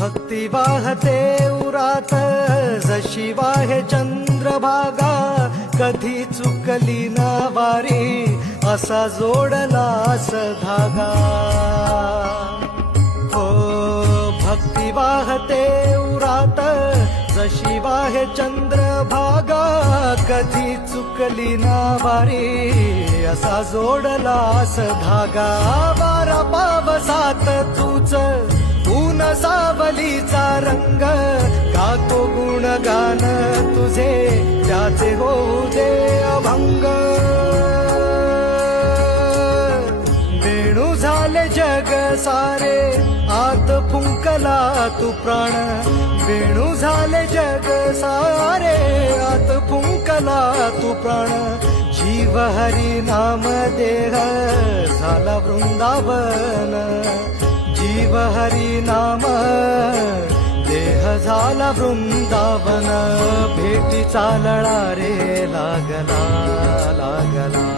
भक्ती वाहते उरात जशी वाहे चंद्रभागा, कधी चुकली ना वारी असा जोडलास धागा. हो भक्ती वाहते उरात जशी वाहे चंद्रभागा, कधी चुकली ना वारी असा जोडलास धागा. वारा पावसात तूच ऊन सावलीचा रंग, गातो गुणगान तुझे त्याचे होऊ दे अभंग. वेणू झाले जग सारे आत फुंकला तू प्राण, वेणू झाले जग सारे आत फुंकला तू प्राण. जीव हरी नाम देह झाला वृंदावन, जीव हरी नाम देह झाला वृंदावन. भेटीचा लळा रे लागला लागला.